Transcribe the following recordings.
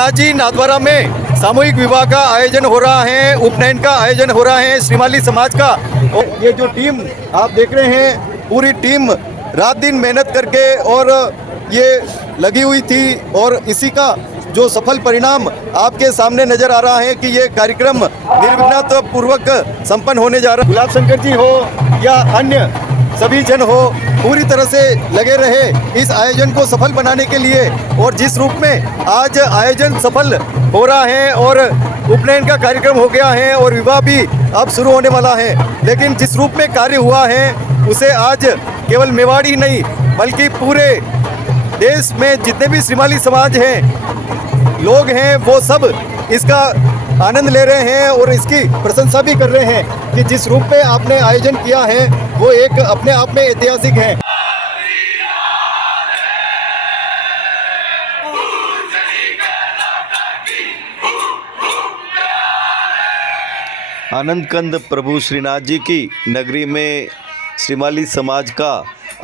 श्रीनाथ जी नाथद्वारा में सामूहिक विवाह का आयोजन हो रहा है, उपनयन का आयोजन हो रहा है श्रीमाली समाज का। और ये जो टीम आप देख रहे हैं, पूरी टीम रात दिन मेहनत करके और ये लगी हुई थी और इसी का जो सफल परिणाम आपके सामने नजर आ रहा है कि ये कार्यक्रम निर्विघ्न पूर्वक संपन्न होने जा रहा है। गुलाब शंकर जी हो या अन्य सभी जन हो, पूरी तरह से लगे रहे इस आयोजन को सफल बनाने के लिए। और जिस रूप में आज आयोजन सफल हो रहा है और उपनयन का कार्यक्रम हो गया है और विवाह भी अब शुरू होने वाला है, लेकिन जिस रूप में कार्य हुआ है उसे आज केवल मेवाड़ ही नहीं बल्कि पूरे देश में जितने भी श्रीमाली समाज हैं, लोग हैं, वो सब इसका आनंद ले रहे हैं और इसकी प्रशंसा भी कर रहे हैं कि जिस रूप में आपने आयोजन किया है वो एक अपने आप में ऐतिहासिक है। आनंद कंद प्रभु श्रीनाथ जी की नगरी में श्रीमाली समाज का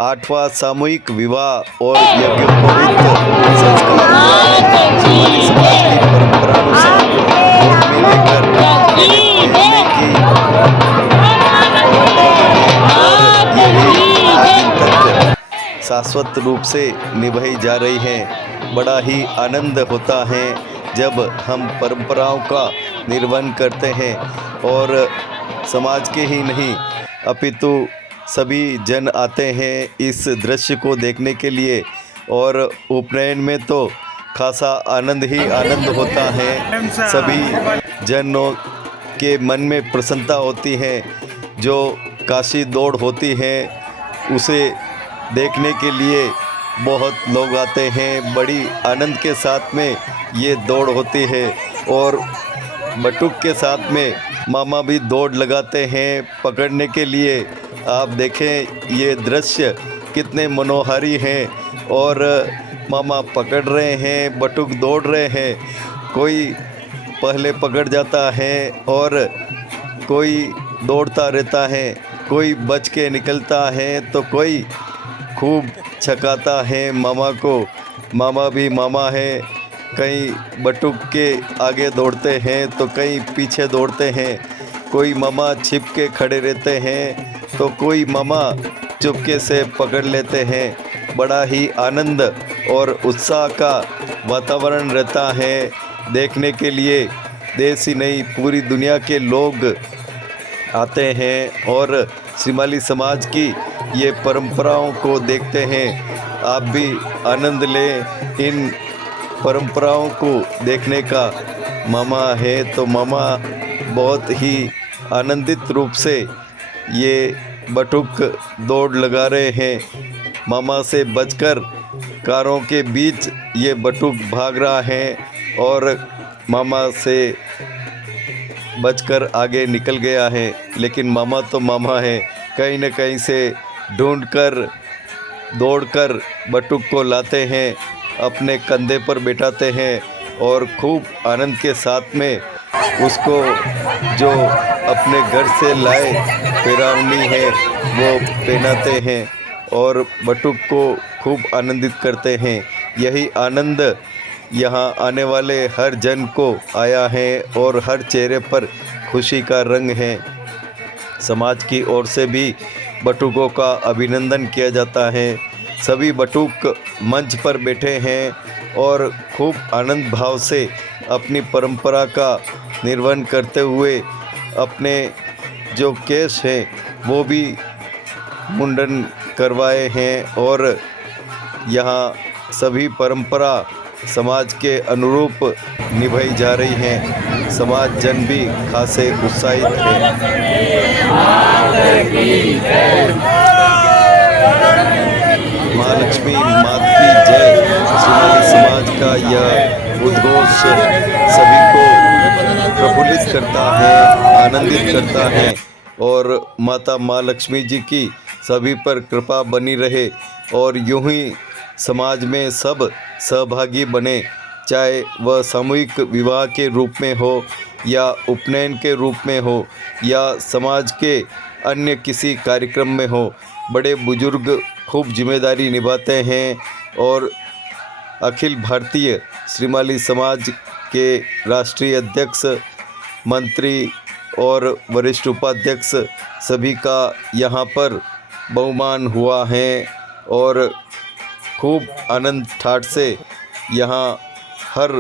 8वां सामूहिक विवाह और यज्ञोपवीत संस्कार श्रीमाली समाज की परंपरानुसार शाश्वत रूप से निभाई जा रही हैं। बड़ा ही आनंद होता है जब हम परंपराओं का निर्वहन करते हैं और समाज के ही नहीं अपितु सभी जन आते हैं इस दृश्य को देखने के लिए। और उपनयन में तो खासा आनंद ही आनंद होता है। सभी जनों के मन में प्रसन्नता होती है। जो काशी दौड़ होती है उसे देखने के लिए बहुत लोग आते हैं। बड़ी आनंद के साथ में ये दौड़ होती है और बटुक के साथ में मामा भी दौड़ लगाते हैं पकड़ने के लिए। आप देखें ये दृश्य कितने मनोहारी हैं और मामा पकड़ रहे हैं, बटुक दौड़ रहे हैं। कोई पहले पकड़ जाता है और कोई दौड़ता रहता है, कोई बच के निकलता है तो कोई खूब छकाता है मामा को। मामा भी मामा है, कई बटुक के आगे दौड़ते हैं तो कई पीछे दौड़ते हैं। कोई मामा छिप के खड़े रहते हैं तो कोई मामा चुपके से पकड़ लेते हैं। बड़ा ही आनंद और उत्साह का वातावरण रहता है देखने के लिए। देश ही नहीं पूरी दुनिया के लोग आते हैं और श्रीमाली समाज की ये परंपराओं को देखते हैं। आप भी आनंद लें इन परंपराओं को देखने का। मामा है तो मामा बहुत ही आनंदित रूप से ये बटुक दौड़ लगा रहे हैं। मामा से बचकर कारों के बीच ये बटुक भाग रहा है और मामा से बचकर आगे निकल गया है। लेकिन मामा तो मामा है, कहीं न कहीं से ढूंढकर दौड़कर बटुक को लाते हैं, अपने कंधे पर बिठाते हैं और खूब आनंद के साथ में उसको जो अपने घर से लाए पेरावनी है वो पहनाते हैं और बटुक को खूब आनंदित करते हैं। यही आनंद यहाँ आने वाले हर जन को आया है और हर चेहरे पर खुशी का रंग है। समाज की ओर से भी बटुकों का अभिनंदन किया जाता है। सभी बटुक मंच पर बैठे हैं और खूब आनंद भाव से अपनी परंपरा का निर्वहन करते हुए अपने जो केश हैं वो भी मुंडन करवाए हैं और यहाँ सभी परंपरा समाज के अनुरूप निभाई जा रही हैं। समाज जन भी खासे उत्साहित हैं। महालक्ष्मी मात की जय। श्रीमाली समाज का यह उद्घोष सभी को प्रफुल्लित करता है, आनंदित करता है और माता महालक्ष्मी जी की सभी पर कृपा बनी रहे और यूं ही समाज में सब सहभागी बने, चाहे वह सामूहिक विवाह के रूप में हो या उपनयन के रूप में हो या समाज के अन्य किसी कार्यक्रम में हो। बड़े बुजुर्ग खूब जिम्मेदारी निभाते हैं और अखिल भारतीय श्रीमाली समाज के राष्ट्रीय अध्यक्ष, मंत्री और वरिष्ठ उपाध्यक्ष सभी का यहाँ पर बहुमान हुआ है और खूब आनंद ठाठ से यहाँ हर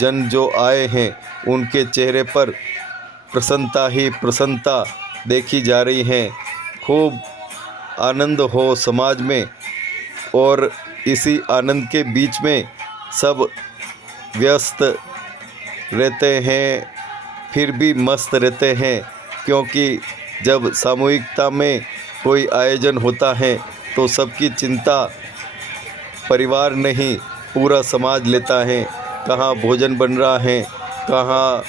जन जो आए हैं उनके चेहरे पर प्रसन्नता ही प्रसन्नता देखी जा रही है। खूब आनंद हो समाज में और इसी आनंद के बीच में सब व्यस्त रहते हैं, फिर भी मस्त रहते हैं, क्योंकि जब सामूहिकता में कोई आयोजन होता है तो सबकी चिंता परिवार नहीं पूरा समाज लेता है। कहाँ भोजन बन रहा है, कहाँ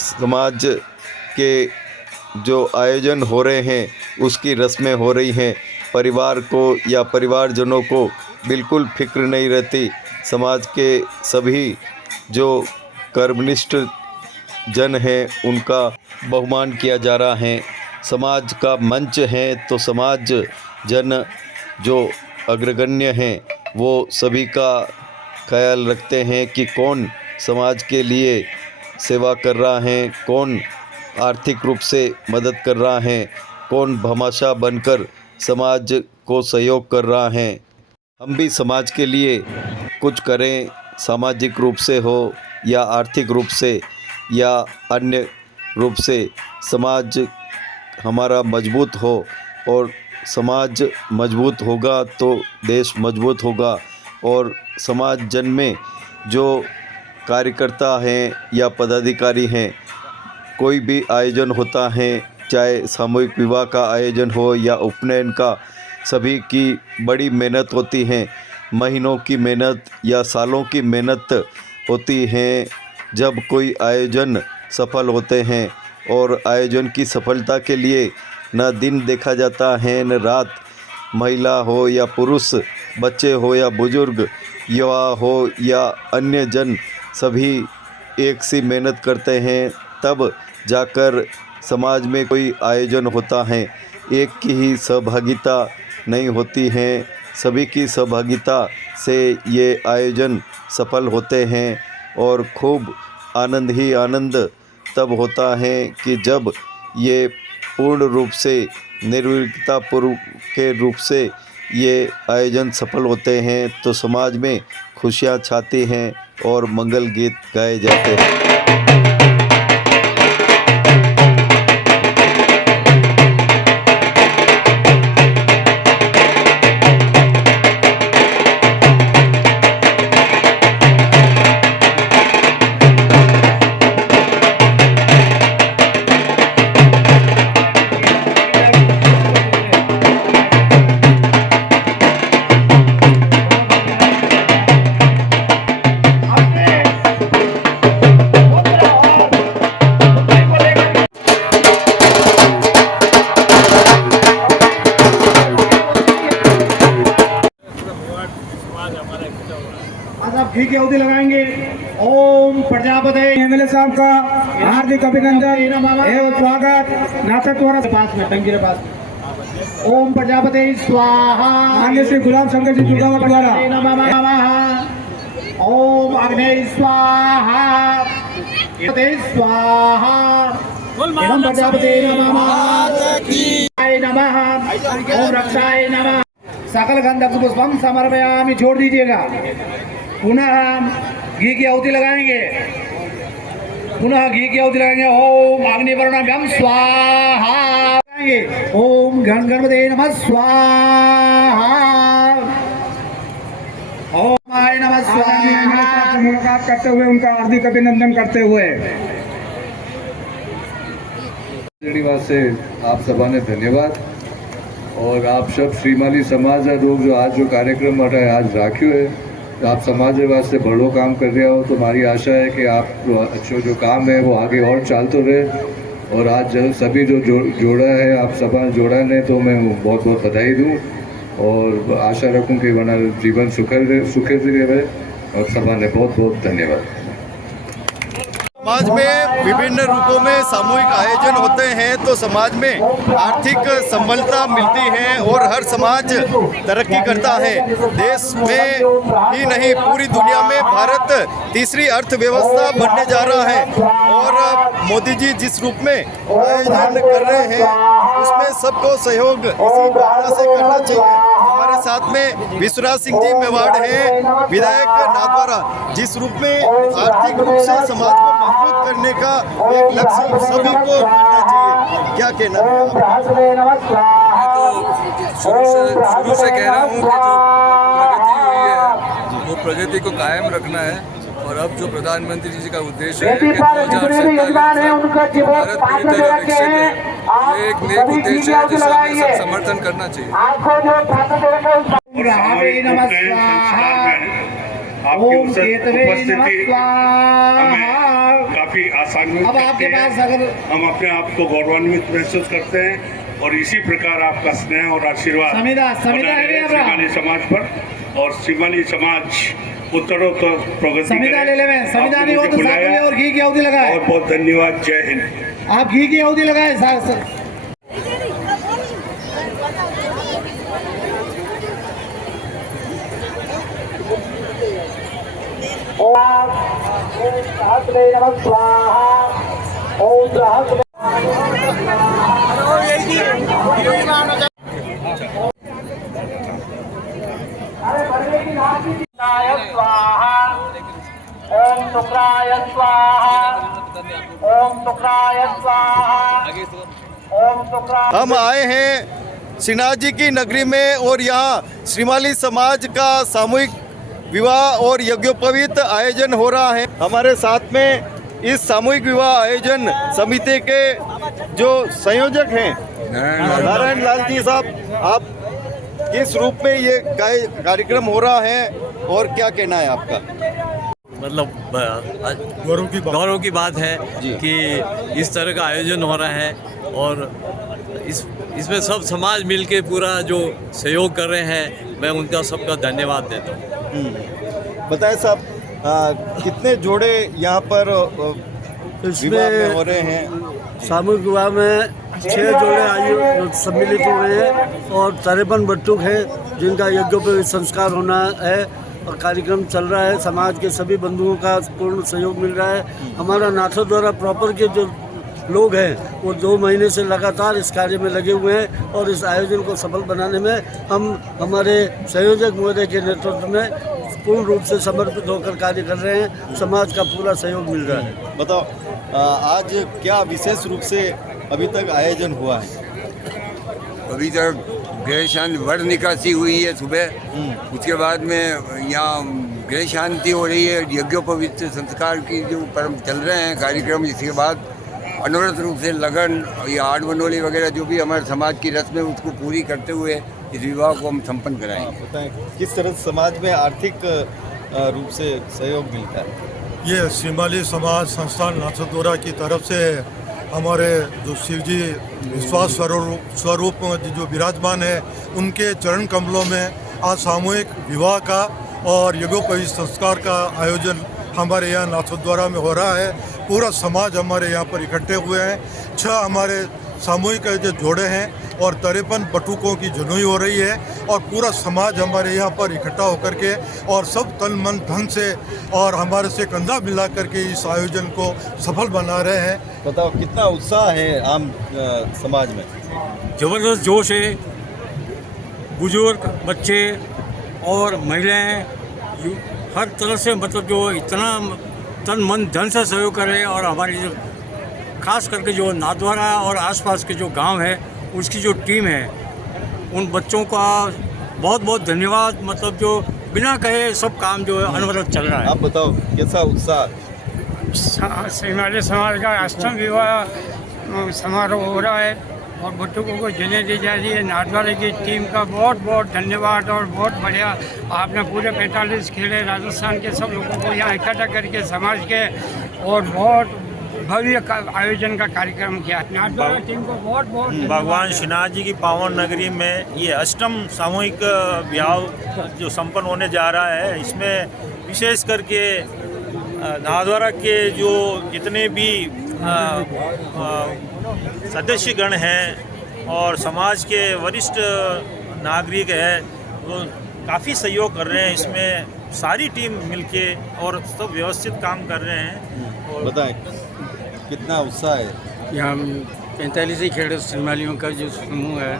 समाज के जो आयोजन हो रहे हैं उसकी रस्में हो रही हैं। परिवार को या परिवारजनों को बिल्कुल फिक्र नहीं रहती। समाज के सभी जो कर्मनिष्ठ जन हैं उनका बहुमान किया जा रहा है। समाज का मंच है तो समाज जन जो अग्रगण्य हैं वो सभी का ख्याल रखते हैं कि कौन समाज के लिए सेवा कर रहा है, कौन आर्थिक रूप से मदद कर रहा है, कौन भामाशाह बनकर समाज को सहयोग कर रहा है। हम भी समाज के लिए कुछ करें, सामाजिक रूप से हो या आर्थिक रूप से या अन्य रूप से। समाज हमारा मजबूत हो और समाज मजबूत होगा तो देश मजबूत होगा। और समाज जन में जो कार्यकर्ता हैं या पदाधिकारी हैं, कोई भी आयोजन होता है, चाहे सामूहिक विवाह का आयोजन हो या उपनयन का, सभी की बड़ी मेहनत होती है। महीनों की मेहनत या सालों की मेहनत होती है जब कोई आयोजन सफल होते हैं। और आयोजन की सफलता के लिए न दिन देखा जाता है न रात। महिला हो या पुरुष, बच्चे हो या बुजुर्ग, युवा हो या अन्य जन, सभी एक सी मेहनत करते हैं तब जाकर समाज में कोई आयोजन होता है। एक की ही सहभागिता नहीं होती है, सभी की सहभागिता से ये आयोजन सफल होते हैं। और खूब आनंद ही आनंद तब होता है कि जब ये पूर्ण रूप से निर्विघ्नता पूर्व के रूप से ये आयोजन सफल होते हैं तो समाज में खुशियाँ छाती हैं और मंगल गीत गाए जाते हैं। आज आप घी की अवधि लगाएंगे। ओम प्रजापति एमएलए साहब का हार्दिक अभिनंदन एवं स्वागत। नाटक द्वारा पास में टंकी के पास। ओम प्रजापति स्वाहा। आगे से गुलाब शंकर जी दुर्गावत द्वारा। ओम अग्नि स्वाहा। स्वाहा। ओम प्रजापति नमः। ओम रक्षाय नमः। सकल गंधक पुष्पम समर्पयामि छोड़ दीजिएगा। पुनः घी की आहुति लगाएंगे। पुनः घी की आहुति लगाएंगे। ओम अग्निवर्णभ्यम स्वाहा। ओम गण गणपते नमः स्वाहा। ओम आय नमः स्वाहा। मुलाकात करते हुए उनका हार्दिक अभिनंदन करते हुए श्रीनिवास से आप सभा ने धन्यवाद। और आप सब श्रीमाली समाज लोग जो आज जो कार्यक्रम आज राख्यो है, तो आप समाज वास्ते बड़ो काम कर रहे हो। तो हमारी आशा है कि आप जो काम है वो आगे और चलते रहे। और आज सभी जो जोड़ा है, आप सभा जोड़ा ने, तो मैं बहुत बहुत बधाई दूँ और आशा रखूँ कि वरना जीवन सुखद रहे। और सभा ने बहुत बहुत धन्यवाद। समाज में विभिन्न रूपों में सामूहिक आयोजन होते हैं तो समाज में आर्थिक संबलता मिलती है और हर समाज तरक्की करता है। देश में ही नहीं पूरी दुनिया में भारत तीसरी अर्थव्यवस्था बनने जा रहा है और मोदी जी जिस रूप में आयोजन कर रहे हैं उसमें सबको सहयोग इसी भावना से करना चाहिए। हमारे साथ में विश्वराज सिंह जी मेवाड़ हैं, विधायक नाथद्वारा, जिस रूप में आर्थिक रूप से समाज को मजबूत करने का एक लक्ष्य सभी को करना चाहिए। क्या कहना है? मैं तो शुरू से कह रहा हूँ कि जो प्रगति हुई है वो प्रगति को कायम रखना है और अब जो प्रधानमंत्री जी का उद्देश्य है कि 2047 भारत पूरी तरह विकसित है, ये एक नेक उद्देश्य है जिसे हमें सब समर्थन करना चाहिए। आपकी उपस्थिति हमें काफी आसानी करती है। हम अपने आप को गौरवान्वित महसूस करते हैं और इसी प्रकार आपका स्नेह और आशीर्वाद श्रीमाली समाज पर और श्रीमाली समाज उत्तरोत्तर प्रगति करे। और घी की अवधि लगाए। बहुत बहुत धन्यवाद। जय हिंद। आप घी की अवधि लगाए सर। ओम शुक्राय स्वाहा ओम शुक्राय स्वाहा ओम शुक्राय। हम आए हैं श्रीनाथ जी की नगरी में और यहाँ श्रीमाली समाज का सामूहिक विवाह और यज्ञोपवीत आयोजन हो रहा है। हमारे साथ में इस सामूहिक विवाह आयोजन समिति के जो संयोजक हैं नारायण लाल जी साहब, आप किस रूप में ये कार्यक्रम हो रहा है और क्या कहना है आपका? मतलब गौरव की बात है कि इस तरह का आयोजन हो रहा है और इसमें सब समाज मिलके पूरा जो सहयोग कर रहे हैं, मैं उनका सबका धन्यवाद देता हूँ। बताएं साहब, कितने जोड़े यहाँ पर विवाह में हो रहे हैं? सामूहिक विवाह में 6 जोड़े आयु सम्मिलित हुए हैं और 53 बटुक हैं जिनका यज्ञोपवीत संस्कार होना है और कार्यक्रम चल रहा है। समाज के सभी बंधुओं का पूर्ण सहयोग मिल रहा है। हमारा नाथद्वारा प्रॉपर के जो लोग हैं वो 2 महीने से लगातार इस कार्य में लगे हुए हैं और इस आयोजन को सफल बनाने में हम हमारे संयोजक महोदय के नेतृत्व में पूर्ण रूप से समर्पित होकर कार्य कर रहे हैं। समाज का पूरा सहयोग मिल रहा है। बताओ, आज क्या विशेष रूप से अभी तक आयोजन हुआ है? अभी तक गृह शांति वर्ण निकासी हुई है सुबह, उसके बाद में यहाँ गृह शांति हो रही है, यज्ञोपवीत संस्कार की जो परम चल रहे हैं कार्यक्रम। इसके बाद अनवरत रूप से लगन या आठ बनोली वगैरह जो भी हमारे समाज की रस्म है उसको पूरी करते हुए इस विवाह को हम संपन्न कराएंगे। बताएं किस तरह समाज में आर्थिक रूप से सहयोग मिलता है? ये श्रीमाली समाज संस्थान नाथद्वारा की तरफ से हमारे जो शिव जी विश्वास स्वरूप जो विराजमान है उनके चरण कमलों में आज सामूहिक विवाह का और यज्ञोपवीत संस्कार का आयोजन हमारे यहाँ नाथद्वारा में हो रहा है। पूरा समाज हमारे यहाँ पर इकट्ठे हुए हैं। 6 हमारे सामूहिक जो जोड़े हैं और 53 बटुकों की जनुई हो रही है और पूरा समाज हमारे यहाँ पर इकट्ठा होकर के और सब तन मन धन से और हमारे से कंधा मिला करके इस आयोजन को सफल बना रहे हैं। बताओ कितना उत्साह है आम समाज में? ज़बरदस्त जोश है। बुजुर्ग, बच्चे और महिलाएं हर तरह से मतलब जो इतना तन मन धन से सहयोग कर रहे हैं और हमारी जो खास करके जो नाथद्वारा और आसपास के जो गांव है उसकी जो टीम है उन बच्चों का बहुत बहुत धन्यवाद। मतलब जो बिना कहे सब काम जो है अनवरत चल रहा है। आप बताओ कैसा उत्साह? श्रीमाली समाज का अष्टम विवाह समारोह हो रहा है और बटुकों को जगह दी जा रही है। नाथद्वारा की टीम का बहुत बहुत धन्यवाद और बहुत बढ़िया आपने पूरे 45 खेले राजस्थान के सब लोगों को यहाँ इकट्ठा करके समाज के और बहुत भव्य आयोजन का कार्यक्रम किया। नाथद्वारा टीम को बहुत बहुत भगवान श्रीनाथ जी की पावन नगरी में ये अष्टम सामूहिक विवाह जो संपन्न होने जा रहा है, इसमें विशेष करके नाथद्वारा के जो जितने भी सदस्यगण हैं और समाज के वरिष्ठ नागरिक हैं वो काफ़ी सहयोग कर रहे हैं। इसमें सारी टीम मिलके और सब व्यवस्थित काम कर रहे हैं। और बताएं कितना उत्साह है यहाँ 45 खेड़े श्रीमालियों का जो समूह है,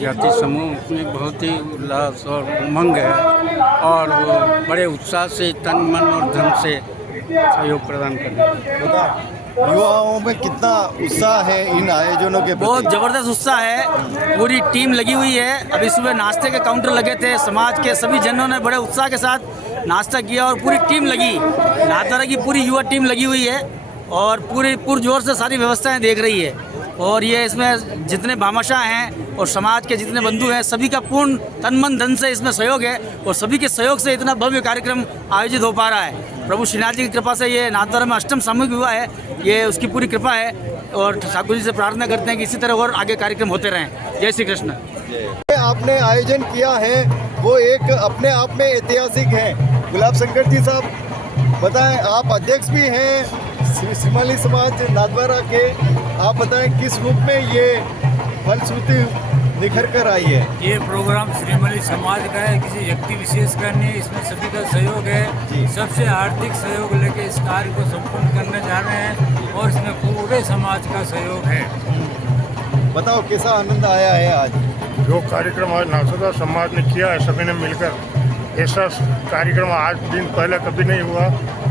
जाति समूह, उसमें बहुत ही उल्लास और उमंग है और वो बड़े उत्साह से तन मन और धन से सहयोग प्रदान कर रहे हैं। युवाओं में कितना उत्साह है इन आयोजनों के प्रति? बहुत ज़बरदस्त उत्साह है, पूरी टीम लगी हुई है। अभी सुबह नाश्ते के काउंटर लगे थे, समाज के सभी जनों ने बड़े उत्साह के साथ नाश्ता किया और पूरी टीम लगी, नाथद्वारा की पूरी युवा टीम लगी हुई है और पूरी पुरजोर से सारी व्यवस्थाएं देख रही है। और ये इसमें जितने भामाशाह हैं और समाज के जितने बंधु हैं, सभी का पूर्ण तन मन धन से इसमें सहयोग है और सभी के सहयोग से इतना भव्य कार्यक्रम आयोजित हो पा रहा है। प्रभु श्रीनाथ जी की कृपा से ये नाथद्वारा में अष्टम सामूहिक विवाह है, ये उसकी पूरी कृपा है और ठाकुर जी से प्रार्थना करते हैं कि इसी तरह और आगे कार्यक्रम होते रहें। जय श्री कृष्ण। आपने आयोजन किया है वो एक अपने आप में ऐतिहासिक है। गुलाब शंकर जी साहब बताएं, आप अध्यक्ष भी हैं श्रीमाली समाज नाथद्वारा के, आप बताएं किस रूप में ये फलश्रुति निखर कर आई है? ये प्रोग्राम श्रीमाली समाज का है, किसी व्यक्ति विशेष का नहीं, इसमें सभी का सहयोग है। सबसे आर्थिक सहयोग लेके इस कार्य को संपन्न करने जा रहे हैं और इसमें पूरे समाज का सहयोग है। बताओ कैसा आनंद आया है आज? जो कार्यक्रम आज नाथद्वारा समाज ने किया है सभी ने मिलकर, ऐसा कार्यक्रम आज दिन पहले कभी नहीं हुआ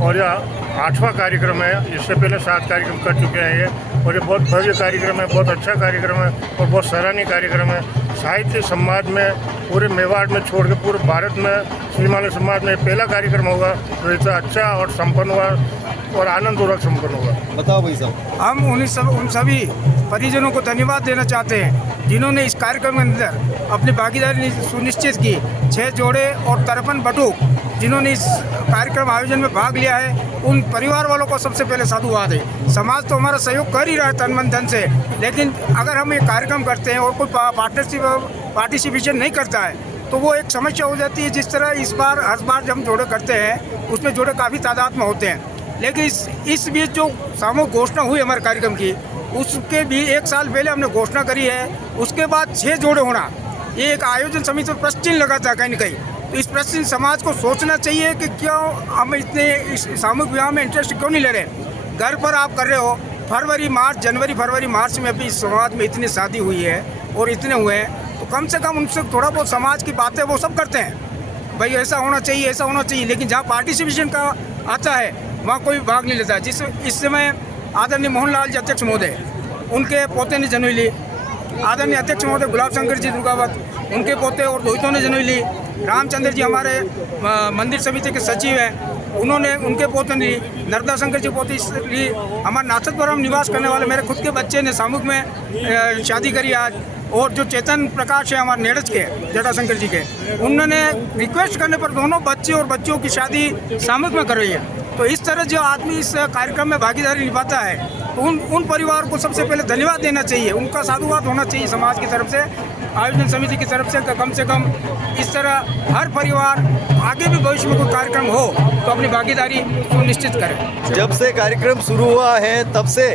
और यह 8वां कार्यक्रम है। इससे पहले 7 कार्यक्रम कर चुके हैं ये, और ये बहुत भव्य कार्यक्रम है, बहुत अच्छा कार्यक्रम है और बहुत सराहनीय कार्यक्रम है। साहित्य समाज में पूरे मेवाड़ में छोड़ के पूरे भारत में श्रीमाली समाज में पहला कार्यक्रम होगा जो इतना अच्छा और संपन्न हुआ और आनंदपूर्वक संपन्न हुआ। बताओ भाई साहब। हम उन सभी परिजनों को धन्यवाद देना चाहते हैं जिन्होंने इस कार्यक्रम के अंदर अपनी भागीदारी सुनिश्चित की। 6 जोड़े और 53 बटूक जिन्होंने इस कार्यक्रम आयोजन में भाग लिया है, उन परिवार वालों को सबसे पहले साधुवाद है। समाज तो हमारा सहयोग कर ही रहा है तन मन धन से, लेकिन अगर हम एक कार्यक्रम करते हैं और कोई पार्टिसिपेशन नहीं करता है तो वो एक समस्या हो जाती है। जिस तरह इस बार हर बार जब हम जोड़े करते हैं उसमें जोड़े काफ़ी तादाद में होते हैं, लेकिन इस बीच जो सामूहिक घोषणा हुई हमारे कार्यक्रम की, उसके भी 1 साल पहले हमने घोषणा करी है। उसके बाद 6 जोड़े होना, ये एक आयोजन समिति पर प्रश्न चिन्ह लगा था कहीं न कहीं। तो इस प्रश्न समाज को सोचना चाहिए कि क्यों हम इतने इस सामूहिक विवाह में इंटरेस्ट क्यों नहीं ले रहे। घर पर आप कर रहे हो, जनवरी फरवरी मार्च में अभी समाज में इतनी शादी हुई है और इतने हुए हैं, तो कम से कम उनसे थोड़ा बहुत समाज की बातें वो सब करते हैं, भाई ऐसा होना चाहिए, ऐसा होना चाहिए। लेकिन जहाँ पार्टिसिपेशन का आता है वहाँ कोई भाग नहीं लेता। इस समय आदरणीय मोहनलाल जी अध्यक्ष महोदय, उनके पोते ने जन्म ली, आदरणीय अध्यक्ष महोदय गुलाब शंकर जी दुर्गावत, उनके पोते और दोहितों ने जन्म ली। रामचंद्र जी हमारे मंदिर समिति के सचिव हैं, उनके पोते ने ली। नर्मदा शंकर जी पोती ली। हमारे नाथद्वारा में निवास करने वाले मेरे खुद के बच्चे ने सामूहिक में शादी करी आज। और जो चेतन प्रकाश है हमारे नेड़च के जटाशंकर जी के, उन्होंने रिक्वेस्ट करने पर दोनों बच्चे और बच्चियों की शादी सामूहिक में कर रही है। तो इस तरह जो आदमी इस कार्यक्रम में भागीदारी निभाता है, तो उन परिवार को सबसे पहले धन्यवाद देना चाहिए, उनका साधुवाद होना चाहिए समाज की तरफ से, आयोजन समिति की तरफ से कम इस तरह हर परिवार आगे भी भविष्य में कोई कार्यक्रम हो तो अपनी भागीदारी सुनिश्चित करें। जब से कार्यक्रम शुरू हुआ है तब से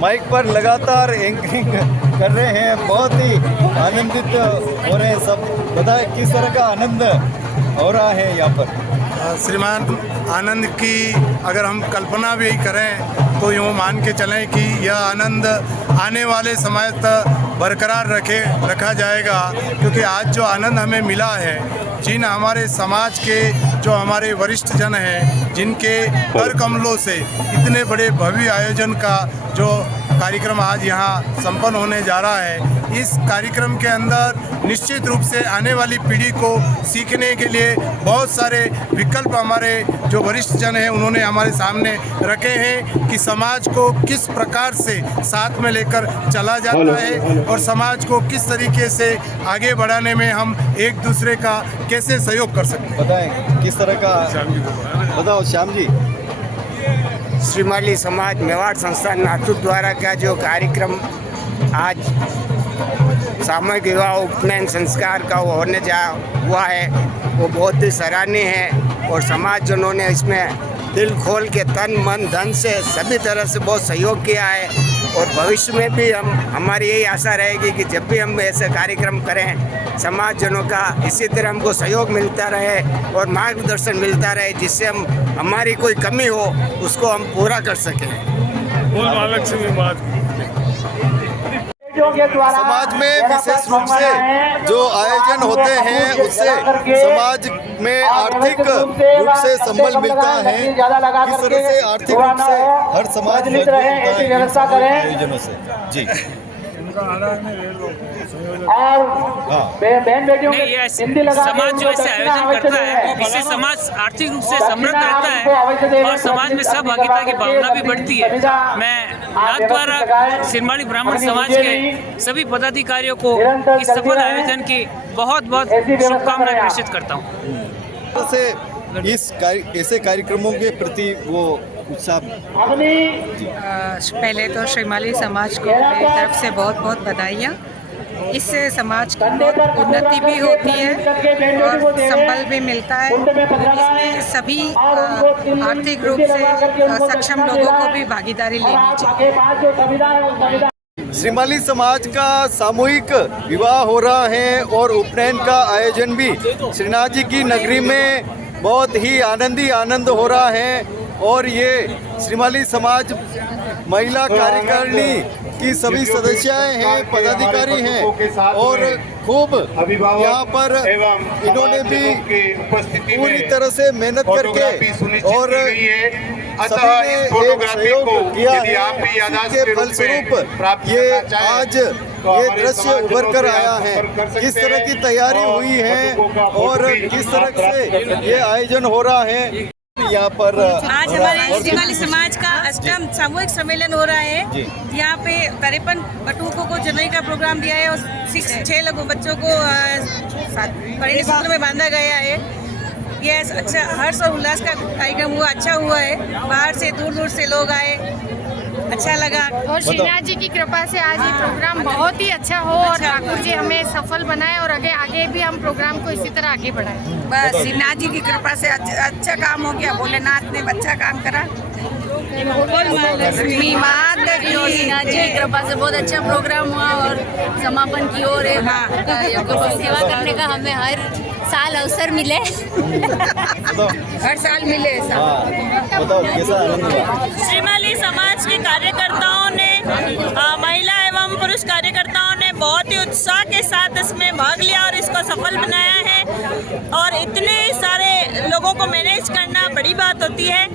माइक पर लगातार एंकरिंग कर रहे हैं, बहुत ही आनंदित हो रहे हैं सब। बताएं किस तरह का आनंद हो रहा है यहाँ पर? श्रीमान, आनंद की अगर हम कल्पना भी करें तो यूँ मान के चलें कि यह आनंद आने वाले समय तक बरकरार रखा जाएगा, क्योंकि आज जो आनंद हमें मिला है, जिन हमारे समाज के जो हमारे वरिष्ठ जन हैं, जिनके कर कमलों से इतने बड़े भव्य आयोजन का जो कार्यक्रम आज यहाँ संपन्न होने जा रहा है, इस कार्यक्रम के अंदर निश्चित रूप से आने वाली पीढ़ी को सीखने के लिए बहुत सारे विकल्प हमारे जो वरिष्ठ जन हैं उन्होंने हमारे सामने रखे हैं कि समाज को किस प्रकार से साथ में लेकर चला जाता है और समाज को किस तरीके से आगे बढ़ाने में हम एक दूसरे का कैसे सहयोग कर सकते हैं। बताएं किस तरह का, बताओ श्याम जी। श्रीमाली समाज मेवाड़ संस्थान नाथद्वारा का जो कार्यक्रम आज सामूहिक विवाह उपनयन संस्कार का हुआ है वो बहुत ही सराहनीय है और समाजजनों ने इसमें दिल खोल के तन मन धन से सभी तरह से बहुत सहयोग किया है। और भविष्य में भी हमारी यही आशा रहेगी कि जब भी हम ऐसे कार्यक्रम करें समाजजनों का इसी तरह हमको सहयोग मिलता रहे और मार्गदर्शन मिलता रहे, जिससे हमारी कोई कमी हो उसको हम पूरा कर सकें। समाज में विशेष रूप से जो आयोजन होते हैं उससे समाज में आर्थिक रूप से संबल मिलता है। किस तरह से आर्थिक रूप से हर समाज मजबूत होता है आयोजनों से। जी समाज जो ऐसे आयोजन करता है इससे समाज आर्थिक रूप से समृद्ध रहता है और समाज में सहभागिता की भावना भी बढ़ती है। मैं नाथद्वारा सिरमौली ब्राह्मण समाज के सभी पदाधिकारियों को इस सफल आयोजन की बहुत बहुत शुभकामनाएं प्रेषित करता हूँ। से ऐसे कार्यक्रमों के प्रति वो उत्साह। पहले तो श्रीमाली समाज को मेरी तरफ से बहुत बहुत बधाइयाँ। इससे समाज की बहुत उन्नति भी होती है और संबल भी मिलता है। इसमें सभी आर्थिक रूप से सक्षम लोगों को भी भागीदारी लेनी चाहिए। श्रीमाली समाज का सामूहिक विवाह हो रहा है और उपनयन का आयोजन भी श्रीनाथ जी की नगरी में बहुत ही आनंद हो रहा है। और ये श्रीमाली समाज महिला कार्यकारिणी की सभी सदस्याएं हैं, पदाधिकारी हैं और खूब यहाँ पर इन्होंने भी पूरी तरह से मेहनत करके और सभी ने एक सहयोग किया है, जिसके फलस्वरूप ये आज ये दृश्य उभर कर आया है। किस तरह की तैयारी हुई है और किस तरह से ये आयोजन हो रहा है। यहाँ पर आज हमारे श्रीमाली समाज का अष्टम सामूहिक सम्मेलन हो रहा है। यहाँ पे 53 बटुकों को जनई का प्रोग्राम दिया है और 6 लोगों बच्चों को परिणय सूत्र में बांधा गया है। ये अच्छा हर्ष और उल्लास का कार्यक्रम हुआ, अच्छा हुआ है। बाहर से दूर से लोग आए, अच्छा लगा। और श्रीनाथ जी की कृपा से आज ये प्रोग्राम बहुत ही अच्छा हो और ठाकुर जी हमें सफल बनाए और आगे भी हम प्रोग्राम को इसी तरह आगे बढ़ाएं। बस श्रीनाथ जी की कृपा से अच्छा काम हो गया। भोलेनाथ ने अच्छा काम करा। श्रीनाथ जी की कृपा से बहुत अच्छा प्रोग्राम हुआ और समापन की ओर सेवा करने का हमें हर साल अवसर मिले। हर साल मिले ऐसा। श्रीमाली समाज के कार्यकर्ताओं ने महिला एवं पुरुष कार्यकर्ताओं ने बहुत ही उत्साह के साथ इसमें भाग लिया और इसको सफल बनाया है। और इतने सारे लोगों को मैनेज करना बड़ी बात होती है,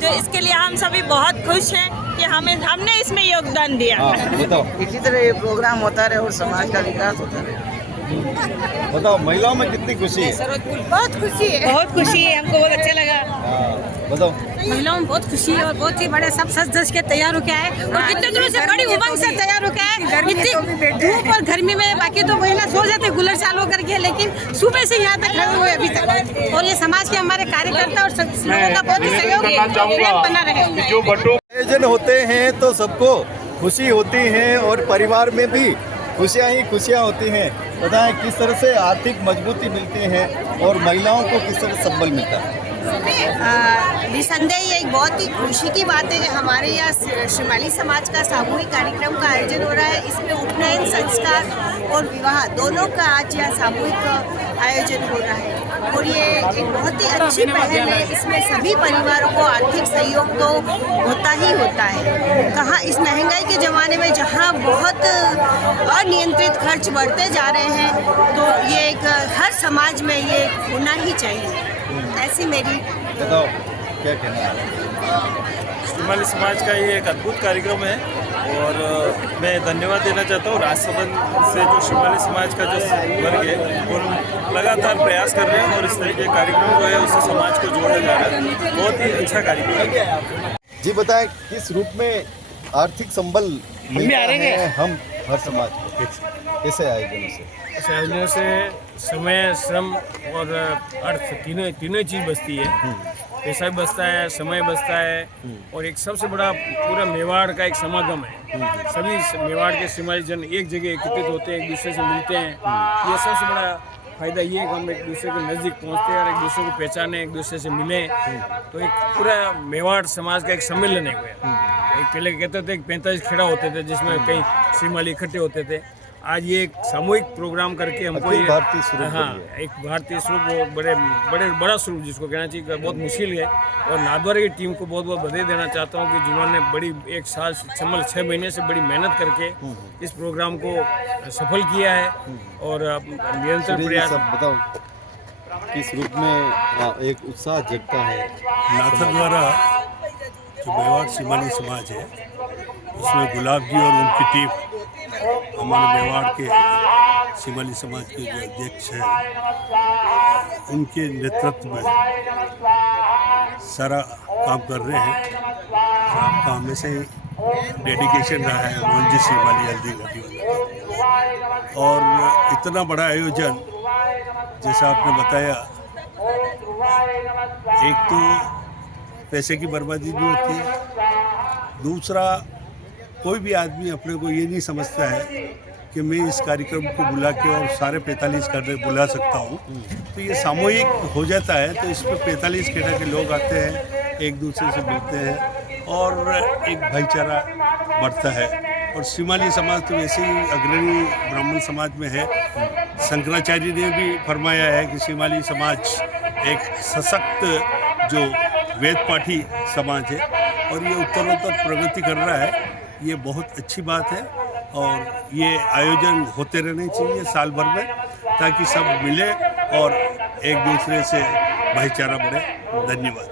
जो इसके लिए हम सभी बहुत खुश हैं कि हमने इसमें योगदान दिया। इसी तरह ये प्रोग्राम होता रहे और समाज का विकास होता रहे। बताओ महिलाओं में कितनी खुशी है? बहुत खुशी है, बहुत खुशी है। हमको बहुत अच्छा लगा। बताओ महिलाओं में बहुत खुशी है और बहुत ही बड़े सब सज धज के तैयार होके आए और कितने दिनों से बड़ी उमंग से तैयार होके आए। इतनी धूप और गर्मी में बाकी तो महिला सो जाते गुलर चालू करके, लेकिन सुबह से यहाँ तक खड़े हुए अभी तक। और ये समाज के हमारे कार्यकर्ता और लोगों का बहुत ही सहयोग बना रहे। आयोजन होते हैं तो सबको खुशी होती है और परिवार में भी खुशियाँ ही खुशियाँ होती हैं। बताएं किस तरह से आर्थिक मजबूती मिलती है और महिलाओं को किस तरह संबल मिलता है? निसंदेह ये एक बहुत ही खुशी की बात है कि हमारे यहाँ श्रीमाली समाज का सामूहिक कार्यक्रम का आयोजन हो रहा है। इसमें उपनयन संस्कार और विवाह दोनों का आज यहाँ सामूहिक आयोजन हो रहा है और ये एक बहुत ही अच्छी पहल है। इसमें सभी परिवारों को आर्थिक सहयोग तो होता ही होता है। कहाँ इस महंगाई के ज़माने में जहाँ बहुत अनियंत्रित खर्च बढ़ते जा रहे हैं, तो ये एक हर समाज में ये होना ही चाहिए। ऐसी मेरी। बताओ क्या कहना है? श्रीमाली समाज का ये एक अद्भुत कार्यक्रम है और मैं धन्यवाद देना चाहता हूँ राजसभा से जो श्रीमाली समाज का जो वर्ग है वो लगातार प्रयास कर रहे हैं और इस तरह के कार्यक्रम जो है उससे समाज को जोड़ा जा रहा है। बहुत ही अच्छा कार्यक्रम है। जी बताएं किस रूप में आर्थिक संबल मिलता है हम हर समाज को कैसे आयोजनों से? इस आयोजन से समय, श्रम और अर्थ तीनों चीज़ बचती है। पैसा भी बचता है, समय बचता है और एक सबसे बड़ा पूरा मेवाड़ का एक समागम है। सभी मेवाड़ के श्रीमाली जन एक जगह एकत्रित होते हैं, एक दूसरे से मिलते हैं। ये सबसे बड़ा फ़ायदा ये है कि हम एक दूसरे के नज़दीक पहुँचते हैं और एक दूसरे को पहचाने, एक दूसरे से मिलें। तो एक पूरा मेवाड़ समाज का एक सम्मेलन है। एक पहले कहते थे 45 खेड़ा होते थे जिसमें कई श्रीमाली इकट्ठे होते थे। आज ये एक सामूहिक प्रोग्राम करके हमको ये भारतीय स्वरूप एक भारतीय स्वरूप बड़ा स्वरूप जिसको कहना चाहिए बहुत मुश्किल है। और नाथद्वारा की टीम को बहुत बहुत बधाई देना चाहता हूँ कि जिन्होंने बड़ी 1 साल 6 महीने से बड़ी मेहनत करके इस प्रोग्राम को सफल किया है और निरंतर प्रयास। बताओ किस रूप में एक उत्साह जगता है। नाथद्वारा जो मेवाड़ श्रीमाली समाज है उसमें गुलाब जी और उनकी टीम हमारे मेवाड़ के श्रीमाली समाज के जो अध्यक्ष हैं उनके नेतृत्व में सारा काम कर रहे हैं। आपका हमेशा ही डेडिकेशन रहा है मोहन जी श्रीमाली हल्दी घाटी वाला। और इतना बड़ा आयोजन जैसा आपने बताया, एक तो पैसे की बर्बादी भी होती है, दूसरा कोई भी आदमी अपने को ये नहीं समझता है कि मैं इस कार्यक्रम को बुला के और सारे 45 खेड़े बुला सकता हूँ। तो ये सामूहिक हो जाता है तो इसमें 45 खेड़े के लोग आते हैं, एक दूसरे से मिलते हैं और एक भाईचारा बढ़ता है। और श्रीमाली समाज तो वैसे ही अग्रणी ब्राह्मण समाज में है। शंकराचार्य ने भी फरमाया है कि श्रीमाली समाज एक सशक्त जो वेद पाठी समाज है और ये उत्तरोत्तर प्रगति कर रहा है। ये बहुत अच्छी बात है और ये आयोजन होते रहने चाहिए साल भर में ताकि सब मिले और एक दूसरे से भाईचारा बढ़े। धन्यवाद।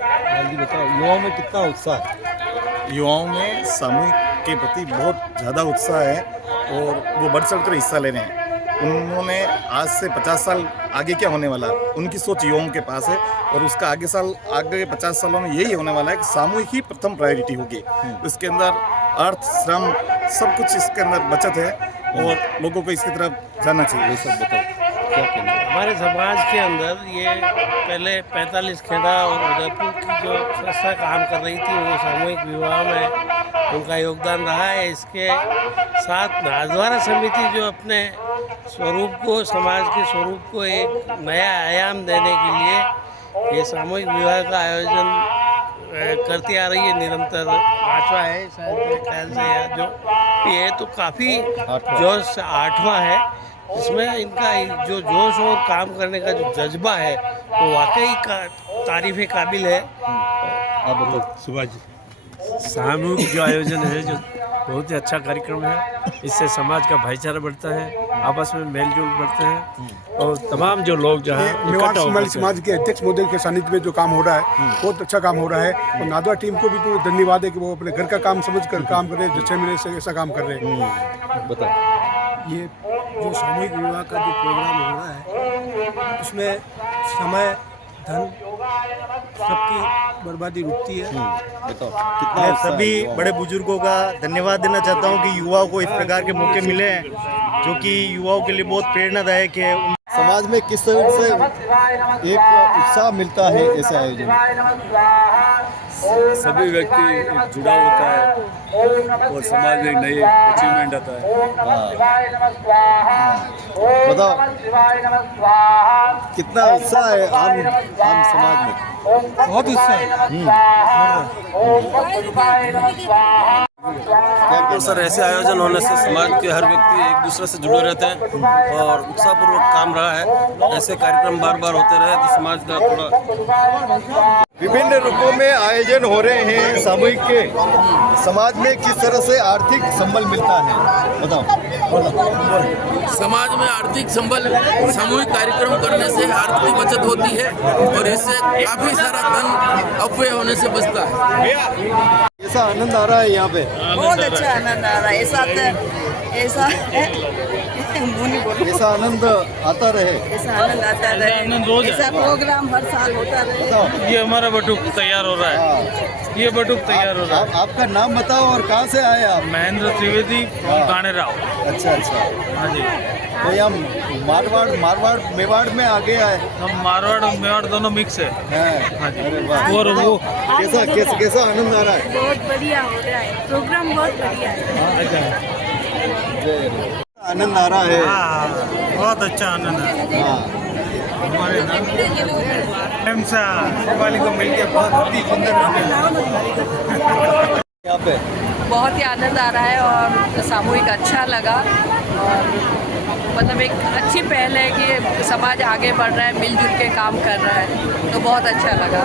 जी बताओ, युवाओं में कितना उत्साह है? युवाओं में सामूहिक के प्रति बहुत ज़्यादा उत्साह है और वो बढ़ चढ़ कर हिस्सा ले रहे हैं। उन्होंने आज से 50 साल आगे क्या होने वाला, उनकी सोच युवाओं के पास है और उसका आगे 50 सालों में यही होने वाला है कि सामूहिक ही प्रथम प्रायोरिटी होगी। उसके अंदर अर्थ, श्रम, सब कुछ इसके अंदर बचत है और लोगों को इसकी तरफ जाना चाहिए। ये सब बताओ क्या कहना है? हमारे समाज के अंदर ये पहले 45 खेड़ा और उदयपुर की जो संस्था काम कर रही थी वो सामूहिक विवाह में उनका योगदान रहा है। इसके साथ नाथद्वारा समिति जो अपने स्वरूप को, समाज के स्वरूप को एक नया आयाम देने के लिए ये सामूहिक विवाह का आयोजन करती आ रही है निरंतर। 5वां है शायद मेरे ख्याल से, या जो ये तो काफ़ी जोश 8वां है जिसमें इनका जो जोश और काम करने का जो जज्बा है वो वाकई तारीफ़ काबिल है। आप बताओ सुभाष जी। सामूहिक जो आयोजन है जो बहुत ही अच्छा कार्यक्रम है, इससे समाज का भाईचारा बढ़ता है, आपस में मेल जोल बढ़ते हैं और तमाम जो लोग जहाँ मेवाड़ श्रीमाली समाज के अध्यक्ष महोदय के सानिध्य में जो काम हो रहा है बहुत अच्छा काम हो रहा है। और नाथद्वारा टीम को भी तो धन्यवाद है कि वो अपने घर का काम समझ कर काम कर रहे हैं, जो 6 महीने से ऐसा काम कर रहे हैं। बताओ, ये जो सामूहिक विवाह का जो प्रोग्राम हो रहा है उसमें समय, धन, सबकी बर्बादी रुकती है। बताओ मैं सभी बड़े बुजुर्गों का धन्यवाद देना चाहता हूं कि युवाओं को इस प्रकार के मौके मिले हैं जो कि युवाओं के लिए बहुत प्रेरणादायक है। समाज में किस तरह से एक उत्साह मिलता है ऐसे आयोजन में? सभी व्यक्ति एक जुड़ा होता है और समाज में एक नई अचीवमेंट आता है। बताओ कितना उत्साह है आम समाज में? बहुत उत्साह है। तो सर ऐसे आयोजन होने से समाज के हर व्यक्ति एक दूसरे से जुड़े रहते हैं और उत्साहपूर्वक काम रहा है। ऐसे कार्यक्रम बार बार होते रहे तो समाज का थोड़ा विभिन्न रूपों में आयोजन हो रहे हैं सामूहिक के। समाज में किस तरह से आर्थिक संबल मिलता है बताओ। समाज में आर्थिक संबल सामूहिक कार्यक्रम करने से आर्थिक बचत होती है और इससे काफी सारा धन अपव्यय होने से बचता है। ऐसा आनंद आ रहा है यहाँ पे? बहुत अच्छा आनंद आ रहा है। ऐसा आनंद आता रहे। ऐसा आनंद आता रहे। ऐसा प्रोग्राम हर साल होता रहे। ये हमारा बटुक तैयार हो रहा है। ये बटुक तैयार हो रहा है। आपका नाम बताओ और कहाँ से आए आप? महेंद्र त्रिवेदी, गाने राव। अच्छा। हाँ जी। तो हम मारवाड़ मेवाड़ में आगे आए। हम मारवाड़ और मेवाड़ दोनों मिक्स है। हाँ जी। अरे वाह। और वो कैसा आनंद आ रहा है? बहुत बढ़िया हो रहा है प्रोग्राम, बहुत बढ़िया है। आनंद आ रहा है। बहुत अच्छा आनंद है। शिवाली को मिलकर बहुत ही सुंदर यहाँ पे बहुत ही आनंद आ रहा है और सामूहिक अच्छा लगा और मतलब एक अच्छी पहल है कि समाज आगे बढ़ रहा है, मिलजुल के काम कर रहा है, तो बहुत अच्छा लगा।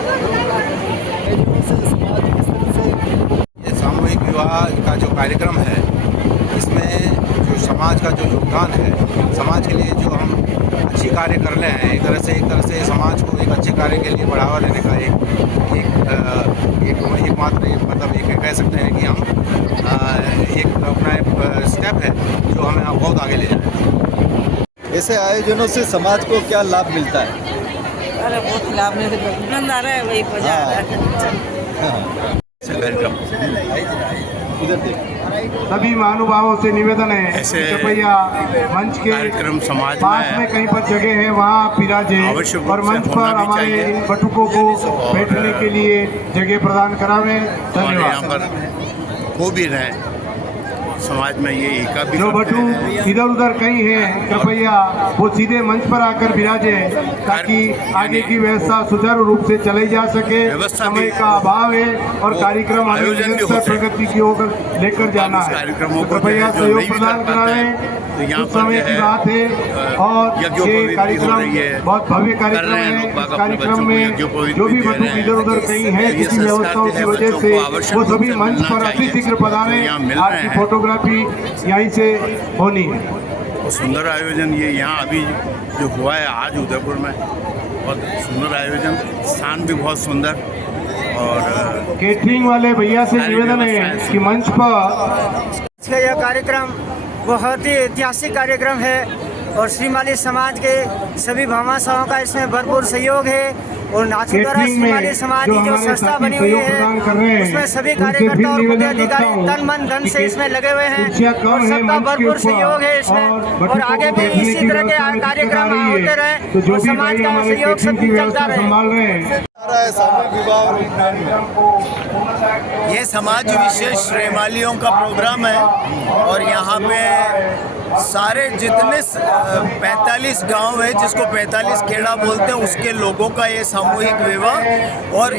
ये सामूहिक विवाह का जो कार्यक्रम है, इसमें जो समाज का जो योगदान है, समाज के लिए जो हम अच्छी कार्य कर रहे हैं, एक तरह से समाज को एक अच्छे कार्य के लिए बढ़ावा देने का एक कह सकते हैं कि हम एक अपना स्टेप है जो हमें बहुत आगे ले जाए। ऐसे आयोजनों से समाज को क्या लाभ मिलता है? अरे बहुत लाभ मिलता है, आनंद आ रहा है, वही मजा आ रहा है। सभी महानुभावों से निवेदन है कृपया मंच के कार्यक्रम समाज पास में कहीं पर जगह है वहाँ विराजे और मंच पर हमारे इन बटुकों को बैठने के लिए जगह प्रदान करावें। धन्यवाद। वो भी रहे समाज में ये एका भी जो बटू इधर उधर कहीं है कृपया वो सीधे मंच पर आकर विराजे ताकि आगे की व्यवस्था सुचारू रूप से चलाई जा सके। समय का अभाव है और कार्यक्रम निरंतर प्रगति की ओर लेकर जाना है, तो कृपया सहयोग प्रदान कराएं। कुछ समय की बात है और ये कार्यक्रम बहुत भव्य कार्यक्रम है। इस कार्यक्रम में जो भी बटू इधर उधर कहीं है किसी व्यवस्थाओं की वजह से वो सभी मंच पर अति शीघ्र पधारें। आपकी फोटोग्राफी यहीं से होनी है। और सुंदर आयोजन ये यहाँ अभी जो हुआ है आज उदयपुर में, बहुत सुंदर आयोजन, स्थान भी बहुत सुंदर। और केटरिंग वाले भैया से निवेदन है कि मंच पर यह कार्यक्रम बहुत ही ऐतिहासिक कार्यक्रम है और श्रीमाली समाज के सभी भामाशाहों का इसमें भरपूर सहयोग है और नाथू द्वारा श्रीमाली समाज की जो संस्था बनी हुई है उसमें सभी कार्यकर्ता और पदाधिकारी तन मन धन से इसमें लगे हुए हैं और सबका भरपूर सहयोग है इसमें और आगे भी इसी तरह के कार्यक्रम होते रहे और समाज का सहयोग सब चलता रहे। ये समाज विशेष श्रीमालियों का प्रोग्राम है और यहाँ पे सारे जितने 45 गांव है जिसको 45 खेड़ा बोलते हैं उसके लोगों का ये सामूहिक विवाह और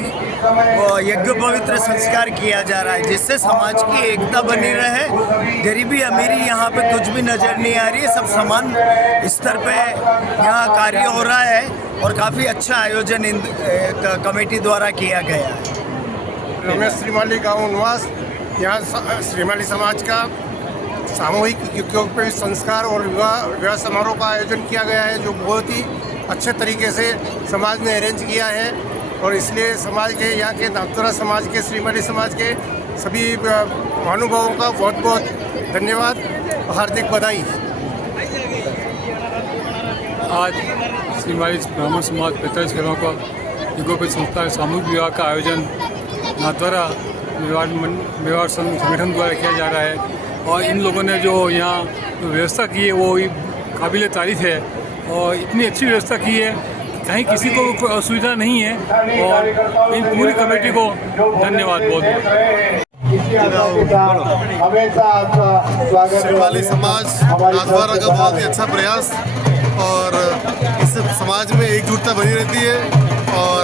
यज्ञोपवित्र संस्कार किया जा रहा है जिससे समाज की एकता बनी रहे। गरीबी अमीरी यहाँ पे कुछ भी नज़र नहीं आ रही है, सब समान स्तर पे यहाँ कार्य हो रहा है और काफ़ी अच्छा आयोजन कमेटी द्वारा किया गया है। रमेश श्रीमाली गाँव निवास, यहाँ श्रीमाली समाज का सामूहिक यज्ञोपवीत संस्कार और विवाह समारोह का आयोजन किया गया है जो बहुत ही अच्छे तरीके से समाज ने अरेंज किया है और इसलिए समाज के यहाँ के नाथद्वारा समाज के श्रीमाली समाज के सभी महानुभावों का बहुत बहुत धन्यवाद, हार्दिक बधाई। आज श्रीमाली ब्राह्मण समाज 45 खेड़ों का यज्ञोपवीत संस्कार सामूहिक विवाह का आयोजन नाथद्वारा मेवाड़ संगठन द्वारा किया जा रहा है और इन लोगों ने जो यहाँ व्यवस्था की है वो काबिल तारीफ़ है और इतनी अच्छी व्यवस्था की है कहीं किसी को कोई असुविधा नहीं है और इन पूरी कमेटी को धन्यवाद बहुत बहुत। श्रीमाली समाज नाथद्वारा का बहुत ही अच्छा प्रयास और इससे समाज में एकजुटता बनी रहती है और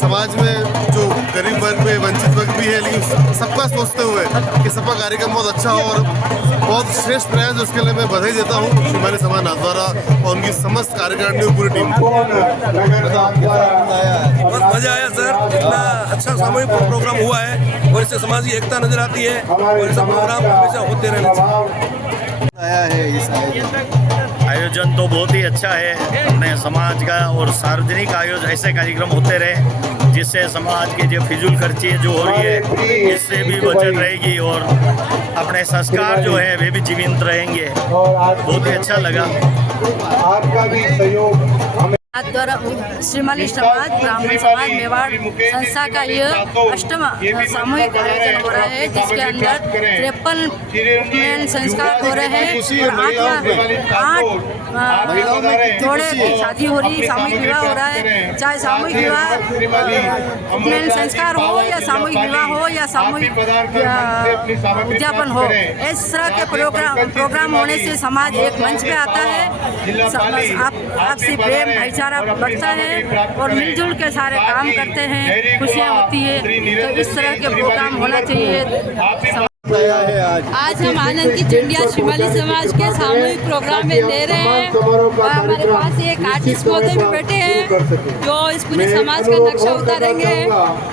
समाज में जो गरीब वर्ग में वंचित वर्ग भी है लेकिन सबका सोचते हुए कि सबका कार्यक्रम बहुत अच्छा हो और बहुत श्रेष्ठ प्रयास है, उसके लिए मैं बधाई देता हूँ श्रीमाली समाज नाथद्वारा और उनकी समस्त कार्यकारिणी और पूरी टीम को। बहुत मजा आया सर, इतना अच्छा सामूहिक प्रोग्राम हुआ है और इससे समाज की एकता नजर आती है और ऐसा प्रोग्राम हमेशा होते रहना चाहिए। आयोजन तो बहुत ही अच्छा है अपने समाज का और सार्वजनिक आयोजन ऐसे कार्यक्रम होते रहे जिससे समाज की जो फिजूल खर्ची जो हो रही है इससे भी बचत रहेगी और अपने संस्कार जो है वे भी जीवंत रहेंगे। बहुत ही अच्छा लगा। आपका भी सहयोग द्वारा श्रीमाली समाज ब्राह्मण समाज मेवाड़ संस्था का यह 8वां सामूहिक आयोजन हो रहा है जिसके अंदर 53 संस्कार हो रहे हैं और 8 थोड़े शादी हो रही, सामूहिक विवाह हो रहा है। चाहे सामूहिक विवाह उपनयन संस्कार हो या सामूहिक विवाह हो या सामूहिक उद्यापन हो, इस तरह के प्रोग्राम होने से समाज एक मंच पे आता है। आपसी प्रेम भाईचारा भाईचारा बढ़ता है और मिलजुल के सारे काम करते हैं, खुशियाँ होती है। तो इस तरह के प्रोग्राम होना चाहिए। आज हम आनंद की चंडिया श्रीमाली समाज के सामूहिक प्रोग्राम में ले रहे हैं और हमारे पास एक आर्टिस्ट महोदय भी बैठे हैं जो इस पूरे समाज का नक्शा उतारेंगे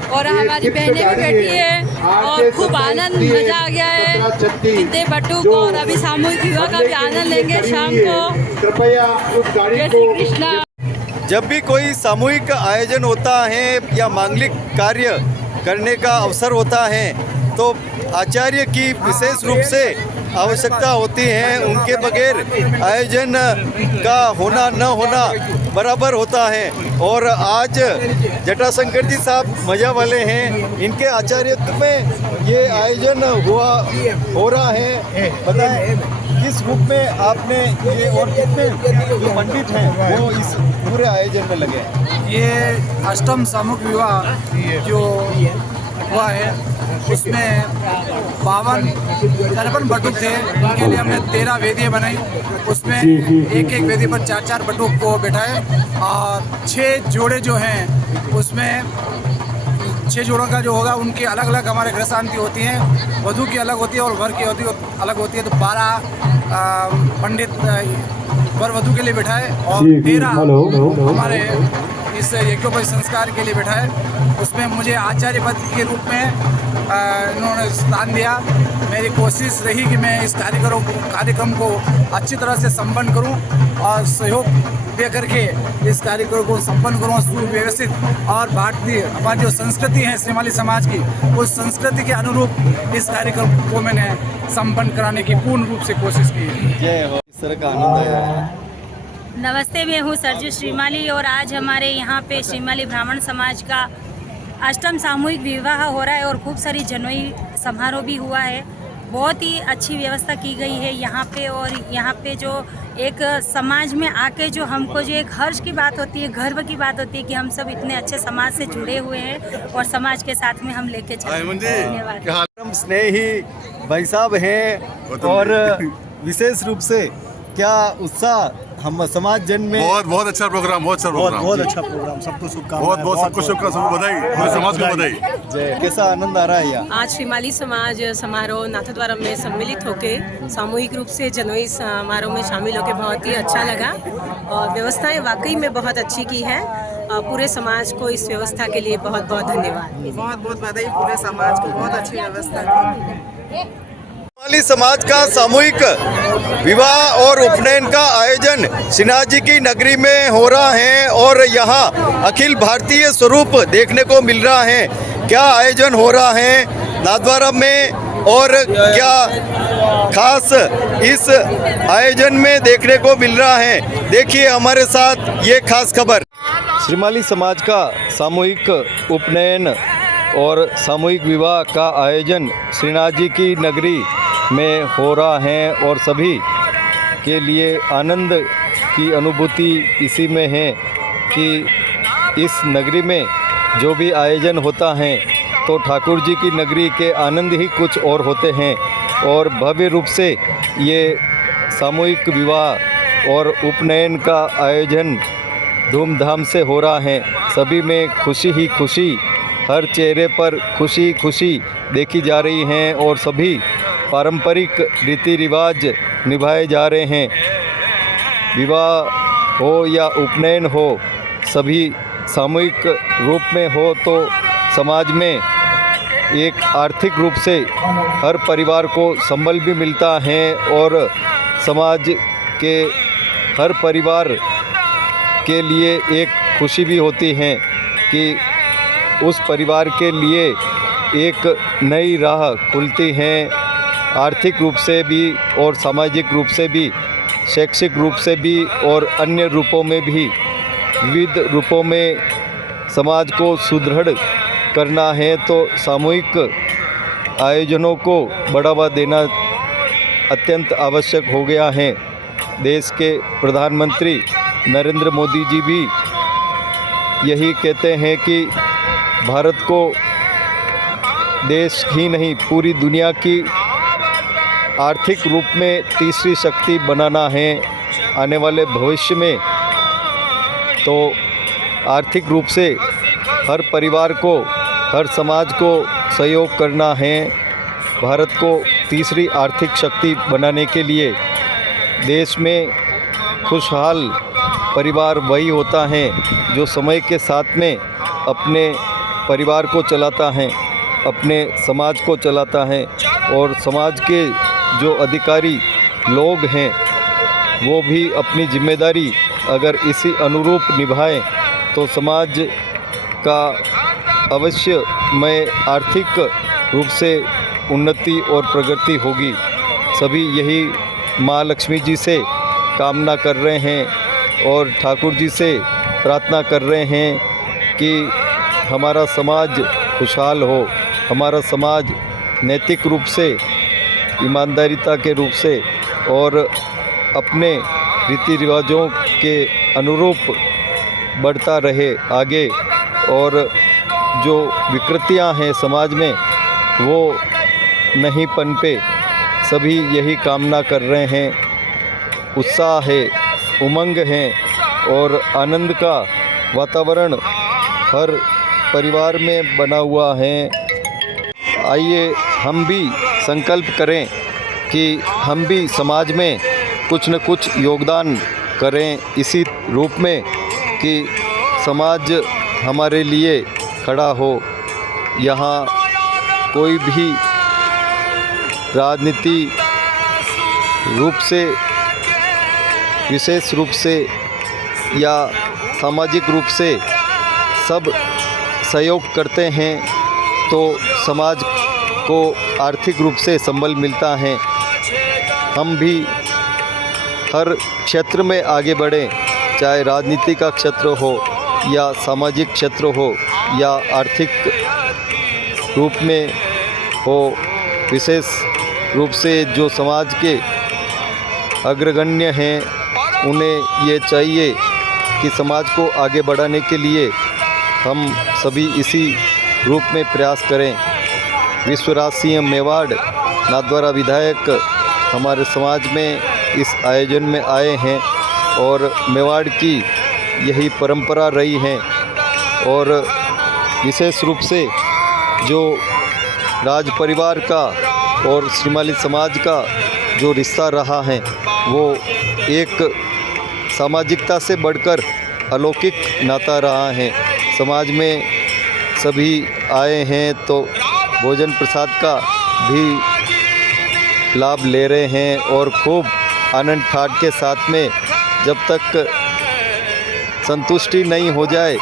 और हमारी बहनें भी बैठी है और खूब आनंद मजा आ गया है। जितने बटू को और अभी सामूहिक विवाह का भी आनंद लेंगे शाम को। जय श्री कृष्णा। जब भी कोई सामूहिक आयोजन होता है या मांगलिक कार्य करने का अवसर होता है तो आचार्य की विशेष रूप से आवश्यकता होती है। उनके बगैर आयोजन का होना न होना बराबर होता है। और आज जटाशंकर जी साहब मजा वाले हैं, इनके आचार्यत्व में ये आयोजन हो रहा है। बताएं किस रूप में आपने ये और कितने जो पंडित हैं वो इस पूरे आयोजन में लगे हैं? ये अष्टम सामूहिक विवाह जो हुआ है उसमें 53 बटुक थे, उनके लिए हमने 13 वेदियाँ बनाई। उसमें एक एक वेदी पर 4-4 बटुक को बैठाए और 6 जोड़े जो हैं उसमें 6 जोड़ों का जो होगा उनकी अलग अलग हमारे ग्रह शांति होती हैं। वधू की अलग होती है और वर की अलग होती है। तो 12 पंडित वर वधू के लिए बैठाए और 13 हमारे इस यज्ञोपवीत संस्कार के लिए बैठाए। उसमें मुझे आचार्य पद के रूप में इन्होंने स्थान दिया। मेरी कोशिश रही कि मैं इस कार्यक्रम को अच्छी तरह से संपन्न करूं और सहयोग दे करके इस कार्यक्रम को संपन्न करूं सुव्यवस्थित और भारतीय हमारी जो संस्कृति है श्रीमाली समाज की, उस संस्कृति के अनुरूप इस कार्यक्रम को मैंने संपन्न कराने की पूर्ण रूप से कोशिश की है। इस तरह का आनंद आया है। नमस्ते, मैं हूँ सरजू श्रीमाली और आज हमारे यहाँ पे श्रीमाली ब्राह्मण समाज का अष्टम सामूहिक विवाह हो रहा है और खूब सारी जनोई समारोह भी हुआ है। बहुत ही अच्छी व्यवस्था की गई है यहाँ पे। और यहाँ पे जो एक समाज में आके जो हमको जो एक हर्ष की बात होती है, गर्व की बात होती है कि हम सब इतने अच्छे समाज से जुड़े हुए हैं और समाज के साथ में हम लेके चलते हैं। धन्यवाद। स्नेही भाई साहब हैं और विशेष रूप से क्या उत्साह हम समाज जन में। बहुत अच्छा प्रोग्राम, बहुत अच्छा प्रोग्राम। सबको शुभकामनाएं, सबको शुभकामनाएं, सबको बधाई, समाज को बधाई। जय। कैसा आनंद आ रहा है यहाँ? आज श्रीमाली समाज समारोह नाथद्वारा में सम्मिलित होकर सामूहिक रूप से जनोई समारोह में शामिल होकर बहुत ही अच्छा लगा और व्यवस्थाएं वाकई में बहुत अच्छी की है। पूरे समाज को इस व्यवस्था के लिए बहुत बहुत धन्यवाद। बहुत बहुत बधाई पूरे समाज को, बहुत अच्छी व्यवस्था थी। श्रीमाली समाज का सामूहिक विवाह और उपनयन का आयोजन सिन्हाजी की नगरी में हो रहा है और यहाँ अखिल भारतीय स्वरूप देखने को मिल रहा है। क्या आयोजन हो रहा है नाथद्वारा में और क्या खास इस आयोजन में देखने को मिल रहा है, देखिए हमारे साथ ये खास खबर। श्रीमाली समाज का सामूहिक उपनयन और सामूहिक विवाह का आयोजन श्रीनाथजी की नगरी में हो रहा है और सभी के लिए आनंद की अनुभूति इसी में है कि इस नगरी में जो भी आयोजन होता है तो ठाकुर जी की नगरी के आनंद ही कुछ और होते हैं। और भव्य रूप से ये सामूहिक विवाह और उपनयन का आयोजन धूमधाम से हो रहा है। सभी में खुशी ही खुशी, हर चेहरे पर खुशी खुशी देखी जा रही हैं और सभी पारंपरिक रीति रिवाज निभाए जा रहे हैं। विवाह हो या उपनयन हो, सभी सामूहिक रूप में हो तो समाज में एक आर्थिक रूप से हर परिवार को संबल भी मिलता है और समाज के हर परिवार के लिए एक खुशी भी होती है कि उस परिवार के लिए एक नई राह खुलती है, आर्थिक रूप से भी और सामाजिक रूप से भी, शैक्षिक रूप से भी और अन्य रूपों में भी, विविध रूपों में समाज को सुदृढ़ करना है तो सामूहिक आयोजनों को बढ़ावा देना अत्यंत आवश्यक हो गया है। देश के प्रधानमंत्री नरेंद्र मोदी जी भी यही कहते हैं कि भारत को देश ही नहीं पूरी दुनिया की आर्थिक रूप में तीसरी शक्ति बनाना है आने वाले भविष्य में। तो आर्थिक रूप से हर परिवार को, हर समाज को सहयोग करना है। भारत को तीसरी आर्थिक शक्ति बनाने के लिए देश में खुशहाल परिवार वही होता है जो समय के साथ में अपने परिवार को चलाता है, अपने समाज को चलाता है, और समाज के जो अधिकारी लोग हैं वो भी अपनी जिम्मेदारी अगर इसी अनुरूप निभाएं तो समाज का अवश्य में आर्थिक रूप से उन्नति और प्रगति होगी। सभी यही माँ लक्ष्मी जी से कामना कर रहे हैं और ठाकुर जी से प्रार्थना कर रहे हैं कि हमारा समाज खुशहाल हो, हमारा समाज नैतिक रूप से, ईमानदारीता के रूप से और अपने रीति रिवाजों के अनुरूप बढ़ता रहे आगे, और जो विकृतियां हैं समाज में वो नहीं पनपे। सभी यही कामना कर रहे हैं। उत्साह है, उमंग है और आनंद का वातावरण हर परिवार में बना हुआ है। आइए हम भी संकल्प करें कि हम भी समाज में कुछ न कुछ योगदान करें, इसी रूप में कि समाज हमारे लिए खड़ा हो। यहाँ कोई भी राजनीति रूप से, विशेष रूप से या सामाजिक रूप से सब सहयोग करते हैं तो समाज को आर्थिक रूप से संबल मिलता है। हम भी हर क्षेत्र में आगे बढ़ें, चाहे राजनीति का क्षेत्र हो या सामाजिक क्षेत्र हो या आर्थिक रूप में हो। विशेष रूप से जो समाज के अग्रगण्य हैं उन्हें ये चाहिए कि समाज को आगे बढ़ाने के लिए हम सभी इसी रूप में प्रयास करें। विश्वराज सिंह मेवाड़ नाथद्वारा विधायक हमारे समाज में इस आयोजन में आए हैं और मेवाड़ की यही परंपरा रही है, और विशेष रूप से जो राज परिवार का और श्रीमाली समाज का जो रिश्ता रहा है वो एक सामाजिकता से बढ़कर अलौकिक नाता रहा है। समाज में सभी आए हैं तो भोजन प्रसाद का भी लाभ ले रहे हैं और खूब आनंद ठाट के साथ में, जब तक संतुष्टि नहीं हो जाए